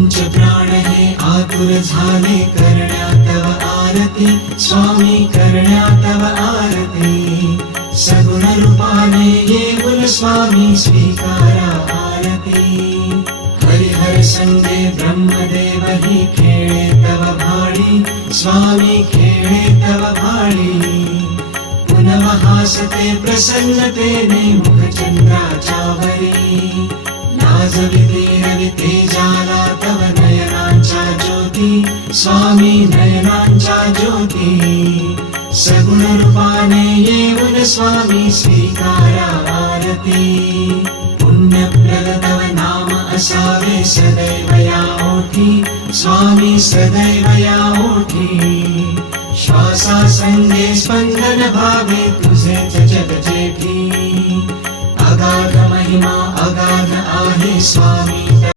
पंच प्राण हे आतुर झाले करण्या तव आरती स्वामी करण्या तव आरती सगुण रूपाने येऊन स्वामी स्वीकारा आरती हरिहर संगे ब्रह्मदेव ही खेळे तव भाळी स्वामी खेळे तव भाळी पुनव हासते प्रसन्नतेने मुखचंद्राच्यावरी लाजविते रविते जाला तव नयनांच्या ज्योती स्वामी नयनांच्या ज्योती सगुण रूपाने येऊन स्वामी स्वीकारा आरती पुण्यप्रद तव नाम असावे सदैव या ओठी स्वामी सदैव या ओठी श्वासा संगे स्पंदन भावे तुझेच जग जेठी अगाध महिमा अगाध आहे स्वामी